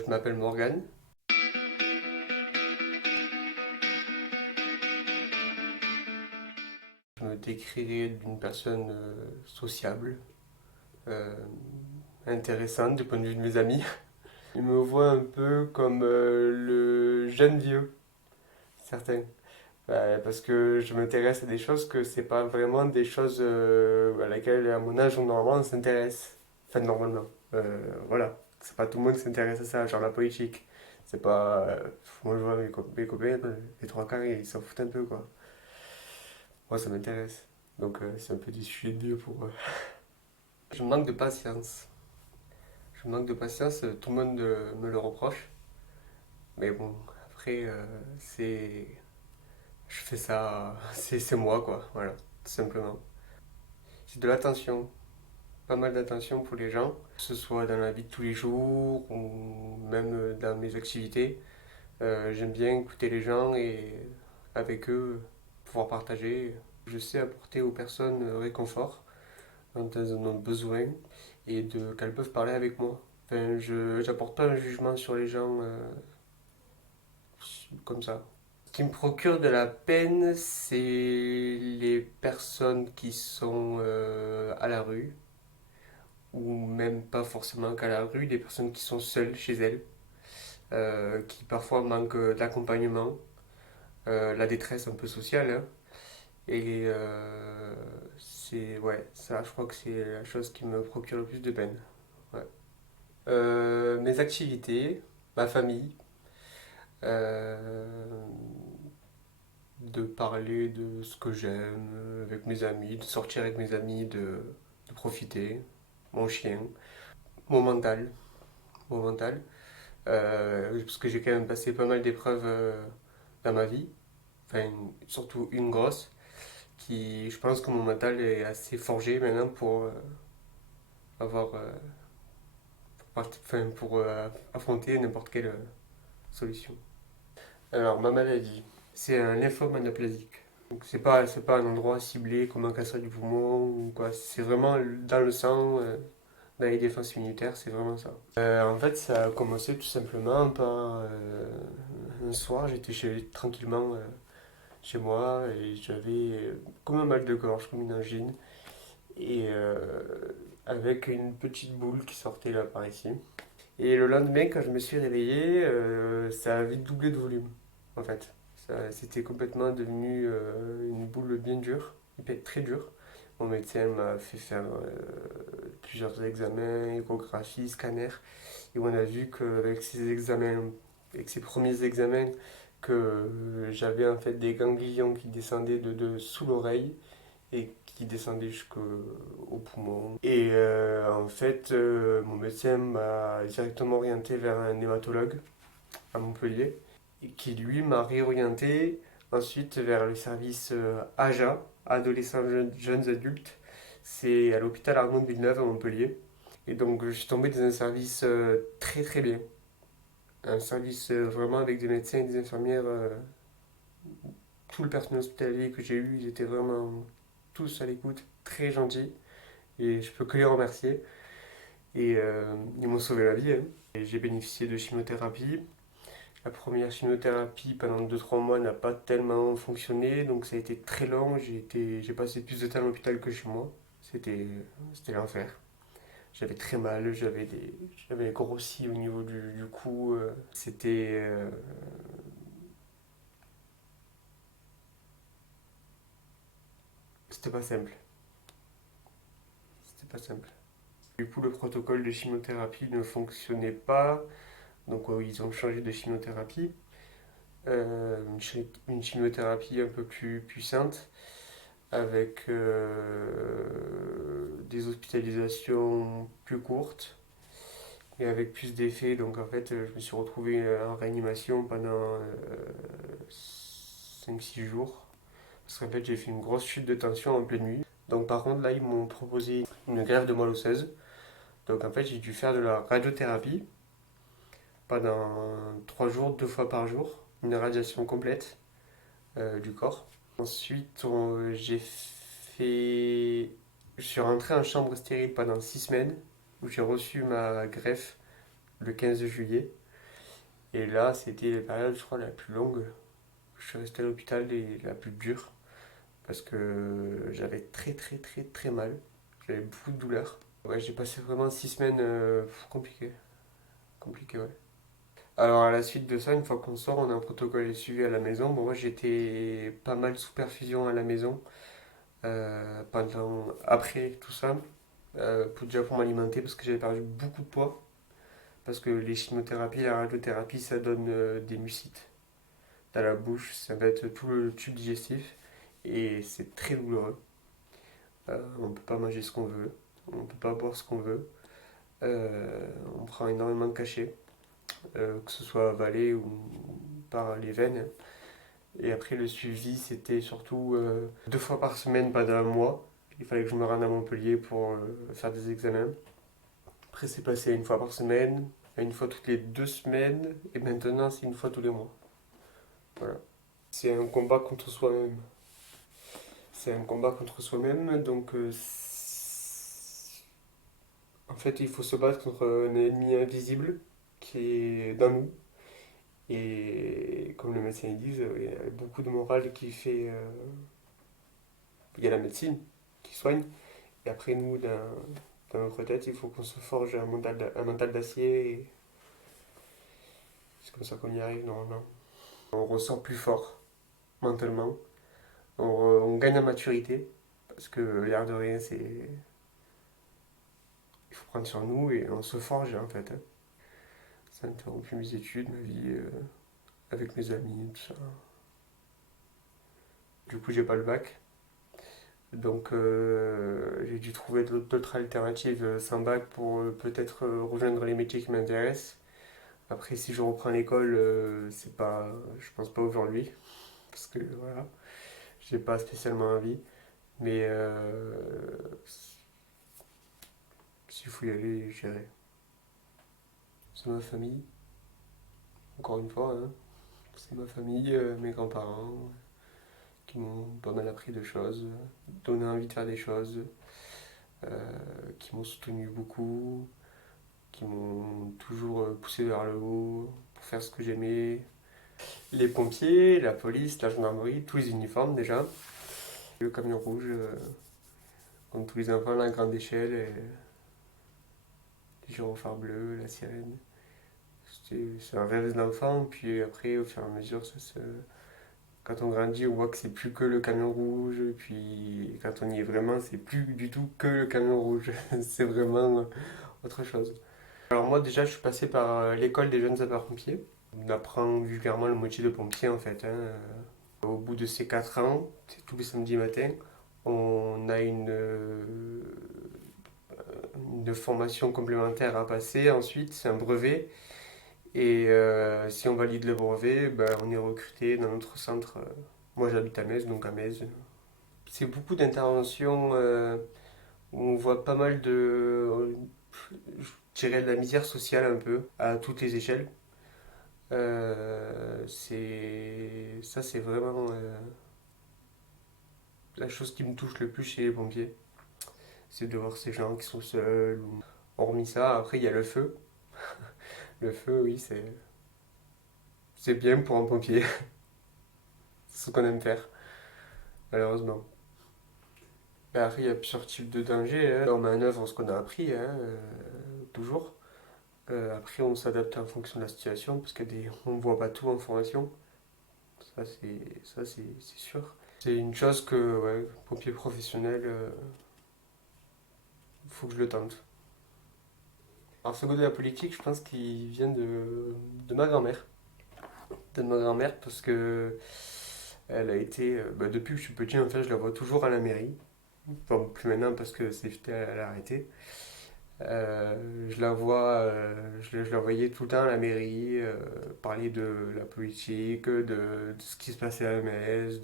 Je m'appelle Morgane. Je me décrirais d'une personne sociable, euh, intéressante du point de vue de mes amis. Ils me voient un peu comme le jeune vieux, certains. Parce que je m'intéresse à des choses que c'est pas vraiment des choses à laquelle, à mon âge, normalement, on s'intéresse. Enfin, normalement. Voilà. C'est pas tout le monde qui s'intéresse à ça, genre la politique. C'est pas. Moi, je vois mes copains, les trois quarts, ils s'en foutent un peu, quoi. Moi, ça m'intéresse. Donc, c'est un peu des sujets de vieux pour eux. Je manque de patience. Je manque de patience, tout le monde me le reproche. Mais bon, après, c'est. Je fais ça, c'est moi, quoi. Voilà, tout simplement. J'ai de l'attention, pas mal d'attention pour les gens, que ce soit dans la vie de tous les jours ou même dans mes activités. J'aime bien écouter les gens et avec eux pouvoir partager. Je sais apporter aux personnes réconfort quand elles en ont besoin et qu'elles peuvent parler avec moi. Enfin, je j'apporte pas un jugement sur les gens comme ça. Ce qui me procure de la peine, c'est les personnes qui sont à la rue, ou même pas forcément qu'à la rue, des personnes qui sont seules chez elles, qui parfois manquent d'accompagnement, la détresse un peu sociale, hein. Et c'est, ouais, ça, je crois que c'est la chose qui me procure le plus de peine. Ouais. Mes activités, ma famille, euh, de parler de ce que j'aime avec mes amis, de sortir avec mes amis, de profiter, mon chien, mon mental, mon mental, parce que j'ai quand même passé pas mal d'épreuves dans ma vie, enfin surtout une grosse, qui je pense que mon mental est assez forgé maintenant pour avoir, enfin, pour affronter n'importe quelle solution. Alors, ma maladie, c'est un lymphome anaplasique. Donc, c'est pas un endroit ciblé comme un cancer du poumon ou quoi. C'est vraiment dans le sang, dans les défenses immunitaires, c'est vraiment ça. En fait, ça a commencé tout simplement par un soir, tranquillement chez moi et j'avais comme un mal de gorge, comme une angine, et avec une petite boule qui sortait là par ici. Et le lendemain, quand je me suis réveillé, ça a vite doublé de volume, en fait. C'était complètement devenu une boule bien dure, très dure. Mon médecin m'a fait faire plusieurs examens, échographie, scanner, et on a vu qu'avec ces examens, avec ces premiers examens, que j'avais en fait des ganglions qui descendaient de sous l'oreille et qui descendait jusqu'au poumon. Et en fait, mon médecin m'a directement orienté vers un hématologue à Montpellier, et qui lui m'a réorienté ensuite vers le service AJA, adolescents jeunes adultes. C'est à l'hôpital Arnaud de Villeneuve à Montpellier. Et donc je suis tombé dans un service très très bien. Un service vraiment avec des médecins et des infirmières. Tout le personnel hospitalier que j'ai eu, ils étaient vraiment tous à l'écoute, très gentils. Et je peux que les remercier. Et ils m'ont sauvé la vie, hein. Et j'ai bénéficié de chimiothérapie. La première chimiothérapie pendant 2 3 mois n'a pas tellement fonctionné, donc ça a été très long. J'ai passé plus de temps à l'hôpital que chez moi. C'était, c'était l'enfer. J'avais très mal, j'avais grossi au niveau du cou. C'était pas simple. C'était pas simple. Du coup, le protocole de chimiothérapie ne fonctionnait pas, donc ils ont changé de chimiothérapie. Une chimiothérapie un peu plus puissante, avec des hospitalisations plus courtes et avec plus d'effets. Donc en fait, je me suis retrouvé en réanimation pendant 5 6 jours. Parce qu'en fait, j'ai fait une grosse chute de tension en pleine nuit. Donc par contre, là, ils m'ont proposé une greffe de moelle osseuse. Donc en fait, j'ai dû faire de la radiothérapie pendant 3 jours, 2 fois par jour. Une radiation complète du corps. Ensuite, je suis rentré en chambre stérile pendant 6 semaines, où j'ai reçu ma greffe le 15 juillet. Et là, c'était la période, je crois, la plus longue. Je suis resté à l'hôpital et la plus dure parce que j'avais très très très très mal. J'avais beaucoup de douleurs. Ouais, j'ai passé vraiment 6 semaines compliquées. Compliquées, ouais. Alors à la suite de ça, une fois qu'on sort, on a un protocole de suivi à la maison. Bon, moi j'étais pas mal sous perfusion à la maison après tout ça, déjà pour m'alimenter parce que j'avais perdu beaucoup de poids. Parce que les chimiothérapies, la radiothérapie, ça donne des mucites dans la bouche, ça va être tout le tube digestif et c'est très douloureux. On ne peut pas manger ce qu'on veut, on ne peut pas boire ce qu'on veut. On prend énormément de cachets, que ce soit avalé ou par les veines. Et après, le suivi, c'était surtout 2 fois par semaine pendant un mois. Il fallait que je me rende à Montpellier pour faire des examens. Après, c'est passé à 1 fois par semaine, à 1 fois toutes les 2 semaines, et maintenant, c'est 1 fois tous les mois. Voilà. C'est un combat contre soi-même. C'est un combat contre soi-même, donc en fait, il faut se battre contre un ennemi invisible qui est dans nous. Et comme le médecin dit, il y a beaucoup de morale qui fait. Il y a la médecine qui soigne. Et après, nous, dans notre tête, il faut qu'on se forge un mental d'acier. Et c'est comme ça qu'on y arrive, normalement. On ressort plus fort mentalement. On gagne en maturité. Parce que l'air de rien, c'est. Il faut prendre sur nous et on se forge en fait, hein. Ça a interrompu mes études, ma vie avec mes amis, tout ça. Du coup, j'ai pas le bac. Donc, j'ai dû trouver d'autres alternatives sans bac pour peut-être rejoindre les métiers qui m'intéressent. Après, si je reprends l'école, c'est pas, je pense pas aujourd'hui, parce que voilà, j'ai pas spécialement envie. Mais s'il faut y aller, j'irai. C'est ma famille, encore une fois, hein. C'est ma famille, mes grands-parents, qui m'ont pas mal appris de choses, donné envie de faire des choses, qui m'ont soutenu beaucoup, qui m'ont toujours poussé vers le haut pour faire ce que j'aimais. Les pompiers, la police, la gendarmerie, tous les uniformes déjà. Le camion rouge, comme tous les enfants, la grande échelle, et les gyrophares bleus, la sirène. C'est un rêve d'enfant, puis après, au fur et à mesure, quand on grandit, on voit que c'est plus que le camion rouge, et puis quand on y est vraiment, c'est plus du tout que le camion rouge. C'est vraiment autre chose. Alors moi déjà je suis passé par l'école des jeunes sapeurs-pompiers. On apprend vulgairement le métier de pompier en fait, hein. Au bout de ces 4 ans, c'est tous les samedis matins, on a une formation complémentaire à passer. Ensuite, c'est un brevet. Et si on valide le brevet, ben, on est recruté dans notre centre. Moi j'habite à Metz, donc à Metz. C'est beaucoup d'interventions où on voit pas mal je dirais, de la misère sociale un peu, à toutes les échelles. Ça, c'est vraiment la chose qui me touche le plus chez les pompiers. C'est de voir ces gens qui sont seuls. Hormis ça, après, il y a le feu. Le feu, oui, c'est bien pour un pompier. C'est ce qu'on aime faire, malheureusement. Mais après, il y a plusieurs types de dangers, hein. On met en œuvre ce qu'on a appris, hein, toujours. Après, on s'adapte en fonction de la situation, parce on ne voit pas tout en formation. Ça, c'est sûr. C'est une chose que, ouais, pompier professionnel, il faut que je le tente. Alors, ce goût de la politique, je pense qu'il vient de ma grand-mère. De ma grand-mère, parce que elle a été, bah, depuis que je suis petit, en fait, je la vois toujours à la mairie. Bon, plus maintenant, parce que elle a arrêté. Je la vois, je la voyais tout le temps à la mairie, parler de la politique, de ce qui se passait à la messe,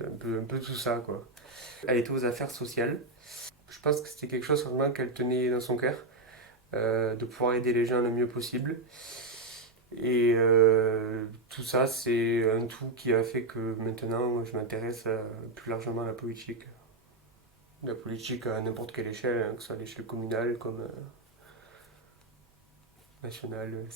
un peu tout ça, quoi. Elle était aux affaires sociales. Je pense que c'était quelque chose vraiment qu'elle tenait dans son cœur, de pouvoir aider les gens le mieux possible. Et tout ça, c'est un tout qui a fait que maintenant, je m'intéresse plus largement à la politique. La politique à n'importe quelle échelle, hein, que ce soit à l'échelle communale comme nationale,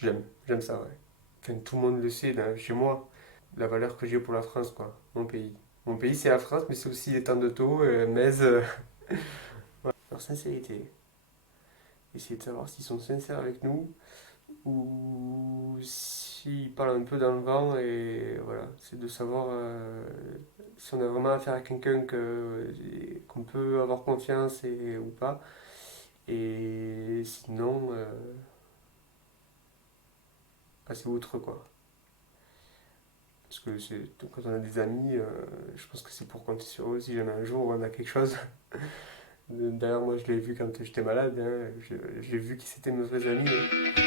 j'aime ça, ouais. Enfin, tout le monde le sait, chez moi, la valeur que j'ai pour la France, quoi, mon pays. Mon pays, c'est la France, mais c'est aussi les temps de taux, Metz. Ouais. Leur sincérité. Essayer de savoir s'ils sont sincères avec nous ou s'ils parlent un peu dans le vent et voilà, c'est de savoir si on a vraiment affaire à quelqu'un qu'on peut avoir confiance ou pas. Et sinon, passer outre quoi. Parce que quand on a des amis, je pense que c'est pour compter sur eux si jamais un jour on a quelque chose. D'ailleurs, moi je l'ai vu quand j'étais malade, hein, j'ai vu qui c'était mes vrais amis, hein.